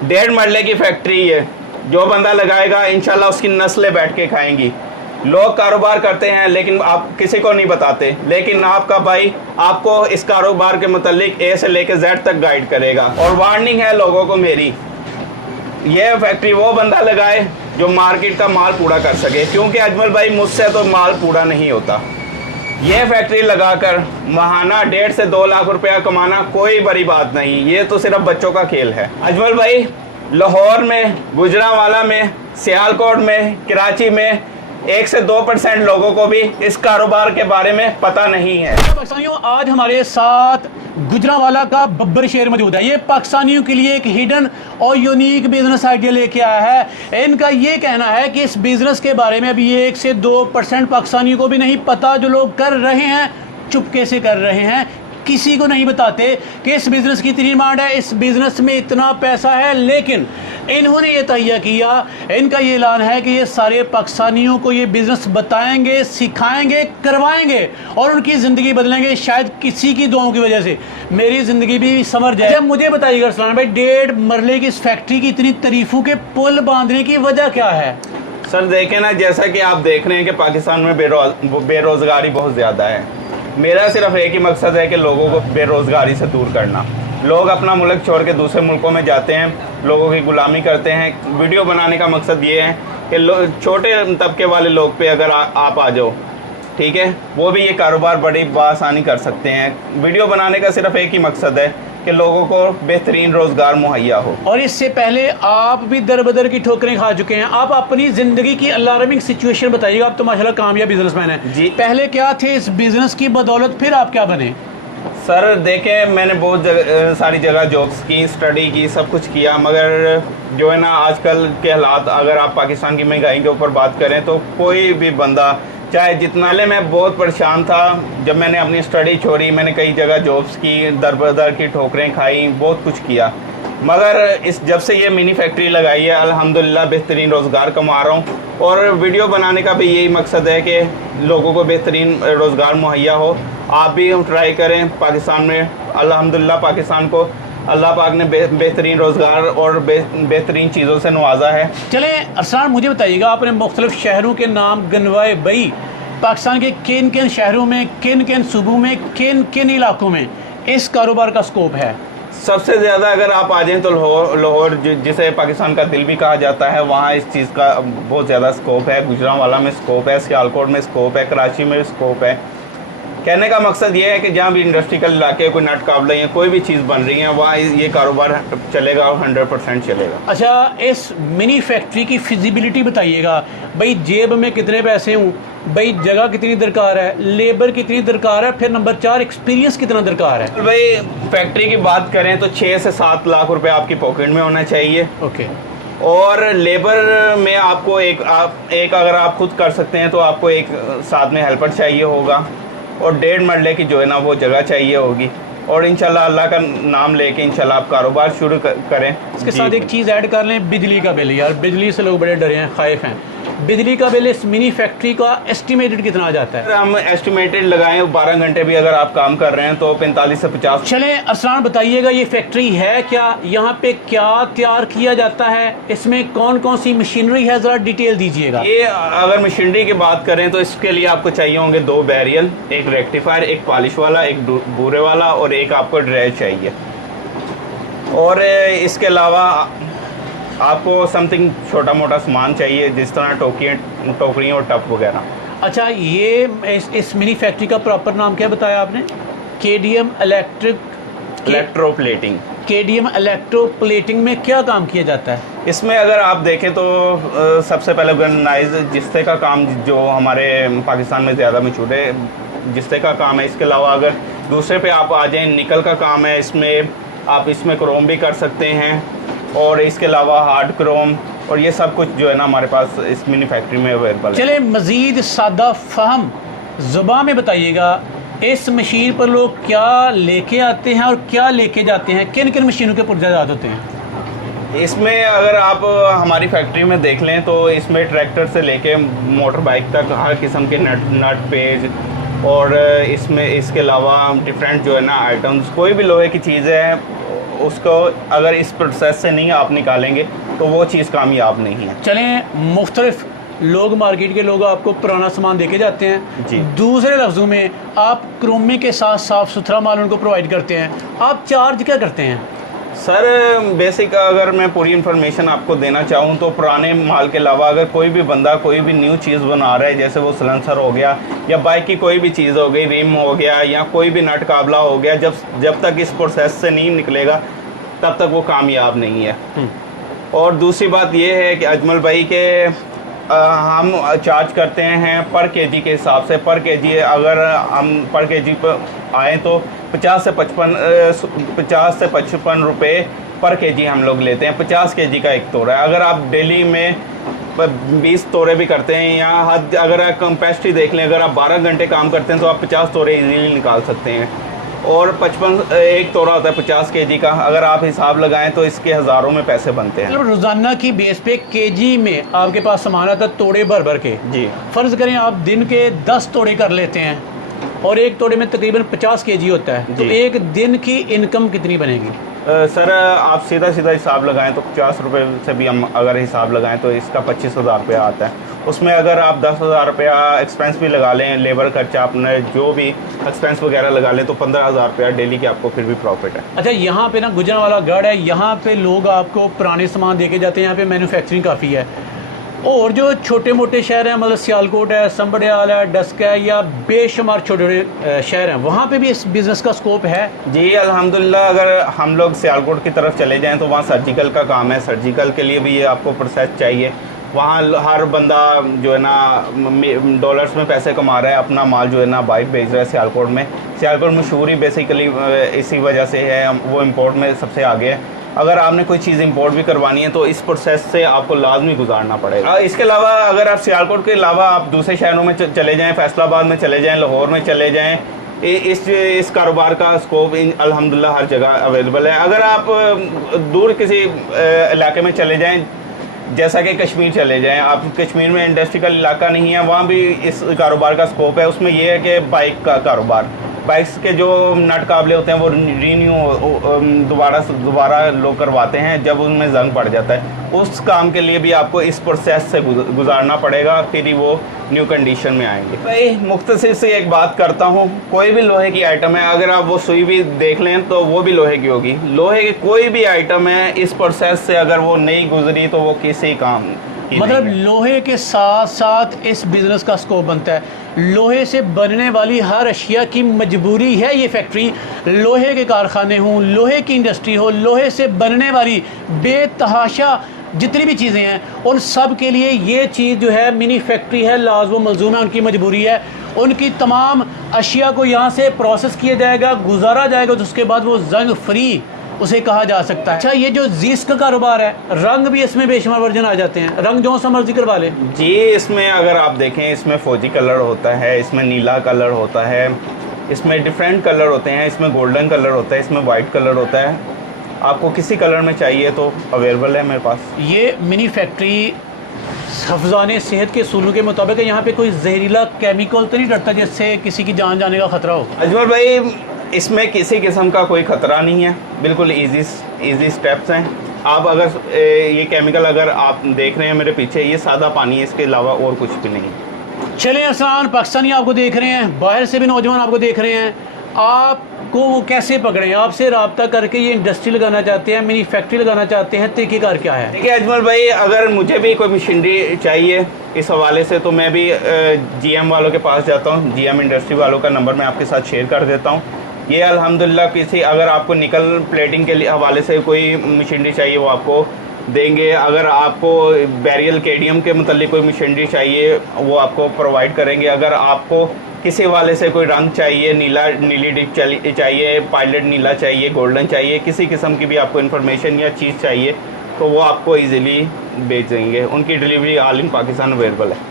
1.5 मरले की फैक्ट्री है, जो बंदा लगाएगा इंशाल्लाह उसकी नस्लें बैठ के खाएंगी। लोग कारोबार करते हैं लेकिन आप किसी को नहीं बताते, लेकिन आपका भाई आपको इस कारोबार के मुतालिक ए से लेकर जेड तक गाइड करेगा। और वार्निंग है लोगों को मेरी, यह फैक्ट्री वो बंदा लगाए जो मार्केट का माल पूरा कर सके, क्योंकि अजमल भाई मुझसे तो माल पूरा नहीं होता। यह फैक्ट्री लगाकर महाना 1.5 से 2 लाख रुपया कमाना कोई बड़ी बात नहीं, ये तो सिर्फ बच्चों का खेल है। अजमल भाई लाहौर में, गुजरांवाला में, सियालकोट में, कराची में 1 से 2% लोगों को भी इस कारोबार के बारे में पता नहीं है। पाकिस्तानियों, आज हमारे साथ गुजरांवाला का बब्बर शेर मौजूद है। ये पाकिस्तानियों के लिए एक हिडन और यूनिक बिजनेस आइडिया लेके आया है। इनका ये कहना है कि इस बिजनेस के बारे में अभी 1 से 2% पाकिस्तानियों को भी नहीं पता। जो लोग कर रहे हैं चुपके से कर रहे हैं, किसी को नहीं बताते कि इस बिज़नेस की इतनी डिमांड है, इस बिज़नेस में इतना पैसा है। लेकिन इन्होंने ये तहिया किया, इनका ये ऐलान है कि ये सारे पाकिस्तानियों को ये बिज़नेस बताएंगे, सिखाएंगे, करवाएंगे और उनकी ज़िंदगी बदलेंगे। शायद किसी की दुआओं की वजह से मेरी ज़िंदगी भी समझ जाए। जब मुझे बताइएगा अरसलान भाई, 1.5 मरले की इस फैक्ट्री की इतनी तारीफ़ों के पुल बांधने की वजह क्या है? सर देखें ना, जैसा कि आप देख रहे हैं कि पाकिस्तान में बेरोज़गारी बहुत ज़्यादा है। मेरा सिर्फ एक ही मकसद है कि लोगों को बेरोज़गारी से दूर करना। लोग अपना मुल्क छोड़ के दूसरे मुल्कों में जाते हैं, लोगों की गुलामी करते हैं। वीडियो बनाने का मकसद ये है कि छोटे तबके वाले लोग पे अगर आप आ जाओ, ठीक है, वो भी ये कारोबार बड़ी आसानी कर सकते हैं। वीडियो बनाने का सिर्फ एक ही मकसद है कि लोगों को बेहतरीन रोज़गार मुहैया हो। और इससे पहले आप भी दर बदर की ठोकरें खा चुके हैं। आप अपनी ज़िंदगी की अलार्मिंग सिचुएशन बताइएगा। आप तो माशाल्लाह कामयाब बिजनेसमैन हैं जी। पहले क्या थे इस बिज़नेस की बदौलत, फिर आप क्या बने? सर देखें, मैंने बहुत सारी जगह जॉब्स की, स्टडी की, सब कुछ किया, मगर जो है ना आजकल के हालात, अगर आप पाकिस्तान की महंगाई के ऊपर बात करें तो कोई भी बंदा, चाहे जितना ले, मैं बहुत परेशान था जब मैंने अपनी स्टडी छोड़ी। मैंने कई जगह जॉब्स की, दर बदर की ठोकरें खाई, बहुत कुछ किया, मगर जब से ये मिनी फैक्ट्री लगाई है अल्हम्दुलिल्लाह बेहतरीन रोज़गार कमा रहा हूँ। और वीडियो बनाने का भी यही मकसद है कि लोगों को बेहतरीन रोज़गार मुहैया हो। आप भी ट्राई करें। पाकिस्तान में अल्हम्दुलिल्लाह पाकिस्तान को अल्लाह पाक ने बेहतरीन रोज़गार और बेहतरीन चीज़ों से नवाजा है। चले अरसलान, मुझे बताइएगा, आपने मुख्तलिफ शहरों के नाम गनवाए भाई, पाकिस्तान के किन किन शहरों में, किन किन सूबों में, किन किन इलाकों में इस कारोबार का स्कोप है? सबसे ज़्यादा अगर आप आ जाएँ तो लाहौर जिसे पाकिस्तान का दिल भी कहा जाता है, वहाँ इस चीज़ का बहुत ज़्यादा स्कोप है। गुजरांवाला में स्कोप है, सियालकोट में स्कोप है, कराची में स्कोप है। कहने का मकसद ये है कि जहाँ भी इंडस्ट्रियल इलाके, कोई नट काबले या कोई भी चीज़ बन रही है, वहाँ ये कारोबार चलेगा और 100% चलेगा। अच्छा, इस मिनी फैक्ट्री की फिजिबिलिटी बताइएगा भाई। जेब में कितने पैसे हों भाई, जगह कितनी दरकार है, लेबर कितनी दरकार है, फिर नंबर 4 एक्सपीरियंस कितना दरकार है? भाई फैक्ट्री की बात करें तो 6 से 7 लाख रुपए आपकी पॉकेट में होना चाहिए। ओके। और लेबर में आपको एक अगर आप खुद कर सकते हैं तो आपको एक साथ में हेल्पर चाहिए होगा, और 1.5 मरले की जो है ना वो जगह चाहिए होगी। और इंशाल्लाह अल्लाह का नाम लेके इंशाल्लाह आप कारोबार शुरू करें। इसके साथ एक चीज़ ऐड कर लें, बिजली का बिल। यार बिजली से लोग बड़े डरे हैं, खाइफ हैं। बिजली का बिल इस मिनी फैक्ट्री का एस्टिमेटेड कितना आ जाता है? अगर हम एस्टिमेटेड लगाएं 12 घंटे भी अगर आप काम कर रहे हैं तो 45 से 50। चलें अरसलान, बताइएगा ये फैक्ट्री है क्या, यहाँ पे क्या तैयार किया जाता है, इसमें कौन कौन सी मशीनरी है, ज़रा डिटेल दीजिएगा। ये अगर मशीनरी की बात करें तो इसके लिए आपको चाहिए होंगे 2 बैरियल, एक रेक्टिफायर, एक पॉलिश वाला, एक बूरे वाला, और एक आपको ड्रेज चाहिए। और इसके अलावा आपको समथिंग छोटा मोटा सामान चाहिए, जिस तरह टोकरियाँ और टप वगैरह। अच्छा, ये इस मिनी फैक्ट्री का प्रॉपर नाम क्या बताया आपने? KDM electroplating. केडीएम इलेक्ट्रोप्लेटिंग में क्या काम किया जाता है? इसमें अगर आप देखें तो सबसे पहले गननाइज जिस्ते का काम जो हमारे पाकिस्तान में ज़्यादा मशहूर है, जिस्ते का काम है। इसके अलावा अगर दूसरे पे आप आ जाएँ, निकल का काम है। इसमें आप इसमें क्रोम भी कर सकते हैं, और इसके अलावा हार्ड क्रोम, और ये सब कुछ जो है ना हमारे पास इस मिनी फैक्ट्री में अवेलेबल है। चले मज़ीद सादा फहम ज़ुबान में बताइएगा, इस मशीन पर लोग क्या लेके आते हैं और क्या लेके जाते हैं, किन किन मशीनों के पुर्जादात होते हैं? इसमें अगर आप हमारी फैक्ट्री में देख लें तो इसमें ट्रैक्टर से लेके मोटर बाइक तक हर किस्म के नट पेज, और इसमें इसके अलावा डिफरेंट जो है ना आइटम्स, कोई भी लोहे की चीज़ है उसको अगर इस प्रोसेस से नहीं आप निकालेंगे तो वो चीज़ कामयाब नहीं है। चलें, मुख्तलिफ लोग, मार्केट के लोग आपको पुराना सामान देके जाते हैं जी। दूसरे लफ्ज़ों में आप क्रोमी के साथ साफ़ सुथरा माल उनको प्रोवाइड करते हैं, आप चार्ज क्या करते हैं? सर बेसिक अगर मैं पूरी इन्फॉर्मेशन आपको देना चाहूँ तो पुराने माल के अलावा अगर कोई भी बंदा कोई भी न्यू चीज़ बना रहा है, जैसे वो सलेंसर हो गया या बाइक की कोई भी चीज़ हो गई, रिम हो गया या कोई भी नट काबला हो गया, जब तक इस प्रोसेस से नहीं निकलेगा तब तक वो कामयाब नहीं है। और दूसरी बात ये है कि अजमल भाई के हम चार्ज करते हैं पर केजी के हिसाब से। पर केजी अगर हम पर केजी पर आए तो 50 से 55 रुपए पर केजी हम लोग लेते हैं। 50 केजी का एक तोड़ा है। अगर आप डेली में 20 तोड़े भी करते हैं या अगर आप कैपेसिटी देख लें, अगर आप 12 घंटे काम करते हैं तो आप 50 तोड़े इजीली निकाल सकते हैं। और 55 एक तोड़ा होता है 50 केजी का, अगर आप हिसाब लगाएं तो इसके हज़ारों में पैसे बनते हैं। मतलब रोज़ाना की बेस पे केजी में आपके पास सामान आता है तोड़े भर भर के। जी। फ़र्ज़ करें आप दिन के 10 तोड़े कर लेते हैं और एक तोड़े में तकरीबन 50 केजी होता है, तो एक दिन की इनकम कितनी बनेगी? सर आप सीधा हिसाब लगाएं तो 50 रुपये से भी हम अगर हिसाब लगाएं तो इसका 25,000 रुपया आता है। उसमें अगर आप 10,000 रुपया एक्सपेंस भी लगा लें, लेबर खर्चा अपने जो भी एक्सपेंस वगैरह लगा लें, तो 15,000 रुपया डेली की आपको फिर भी प्रॉफिट है। अच्छा, यहाँ पे ना गुजरांवाला गढ़ है, यहाँ पे लोग आपको पुराने सामान दे के जाते हैं, यहाँ पे मैन्युफैक्चरिंग काफ़ी है। और जो छोटे मोटे शहर हैं, मतलब सियालकोट है, संबड़ियाल है, डस्क है, या बेशुमार छोटे छोटे शहर हैं, वहाँ पे भी इस बिज़नेस का स्कोप है? जी अल्हम्दुलिल्लाह। अगर हम लोग सियालकोट की तरफ चले जाएं तो वहाँ सर्जिकल का काम है। सर्जिकल के लिए भी ये आपको प्रोसेस चाहिए। वहाँ हर बंदा जो है ना डॉलर्स में पैसे कमा रहा है, अपना माल जो है ना बाइक भेज रहा है सियालकोट में। सियालकोट मशहूर ही बेसिकली इसी वजह से है, वो इम्पोर्ट में सबसे आगे है। अगर आपने कोई चीज़ इंपोर्ट भी करवानी है तो इस प्रोसेस से आपको लाजमी गुजारना पड़ेगा। इसके अलावा अगर आप सियालकोट के अलावा आप दूसरे शहरों में चले जाएं, फैसलाबाद में चले जाएं, लाहौर में चले जाएं, इस कारोबार का स्कोप अल्हम्दुलिल्लाह हर जगह अवेलेबल है। अगर आप दूर किसी इलाके में चले जाएं, जैसा कि कश्मीर चले जाएं, आप कश्मीर में इंडस्ट्रियल इलाका नहीं है, वहाँ भी इस कारोबार का स्कोप है। उसमें यह है कि बाइक का कारोबार, बाइक्स के जो नट काबले होते हैं वो रीन्यू दोबारा लोग करवाते हैं जब उनमें जंग पड़ जाता है। उस काम के लिए भी आपको इस प्रोसेस से गुजारना पड़ेगा, फिर ही वो न्यू कंडीशन में आएंगे। भाई मुख्तसर से एक बात करता हूँ, कोई भी लोहे की आइटम है, अगर आप वो सुई भी देख लें तो वो भी लोहे की होगी। लोहे की कोई भी आइटम है, इस प्रोसेस से अगर वो नहीं गुजरी तो वो किसी काम मतलब लोहे के साथ साथ इस बिज़नेस का स्कोप बनता है। लोहे से बनने वाली हर अशिया की मजबूरी है ये फैक्ट्री, लोहे के कारखाने हों, लोहे की इंडस्ट्री हो, लोहे से बनने वाली बेतहाशा जितनी भी चीज़ें हैं, उन सब के लिए ये चीज़ जो है मिनी फैक्ट्री है, लाज़िम मलज़ूमा उनकी मजबूरी है। उनकी तमाम अशिया को यहाँ से प्रोसेस किया जाएगा, गुजारा जाएगा, तो उसके बाद वो जंग फ्री उसे कहा जा सकता है। अच्छा, ये जो जीस का कारोबार है, रंग भी इसमें बेशुमार वर्जन आ जाते हैं, रंग जो सा मर्जी करवा ले जी। इसमें अगर आप देखें, इसमें फौजी कलर होता है, इसमें नीला कलर होता है, इसमें डिफरेंट कलर होते हैं, इसमें गोल्डन कलर होता है, इसमें वाइट कलर होता है। आपको किसी कलर में चाहिए तो अवेलेबल है मेरे पास। ये मिनी फैक्ट्री हफ्ज़ाने सेहत के सूलों के मुताबिक यहाँ पे कोई जहरीला केमिकल तो नहीं डरता जिससे किसी की जान जाने का खतरा हो? अजमल भाई, इसमें किसी किस्म का कोई ख़तरा नहीं है, बिल्कुल इजी स्टेप्स हैं। आप अगर ये केमिकल अगर आप देख रहे हैं मेरे पीछे, ये सादा पानी है, इसके अलावा और कुछ भी नहीं। चलें, अरसलान पाकिस्तानी आपको देख रहे हैं, बाहर से भी नौजवान आपको देख रहे हैं, आपको वो कैसे पकड़ें? आपसे रब्ता करके ये इंडस्ट्री लगाना चाहते हैं, मिनी फैक्ट्री लगाना चाहते हैं, तरीक़ेकार क्या है? देखिए अजमल भाई, अगर मुझे भी कोई मशीनरी चाहिए इस हवाले से तो मैं भी GM वालों के पास जाता हूँ। GM इंडस्ट्री वालों का नंबर मैं आपके साथ शेयर कर देता हूँ। ये अल्हम्दुलिल्लाह किसी अगर आपको निकल प्लेटिंग के लिए हवाले से कोई मशीनरी चाहिए वो आपको देंगे। अगर आपको बैरियल केडियम के मतलब कोई मशीनरी चाहिए वो आपको प्रोवाइड करेंगे। अगर आपको किसी वाले से कोई रंग चाहिए, नीली डिप चाहिए, पायलट नीला चाहिए, गोल्डन चाहिए, किसी किस्म की भी आपको इन्फॉर्मेशन या चीज़ चाहिए तो वो आपको ईज़िली भेज देंगे। उनकी delivery all in Pakistan available है।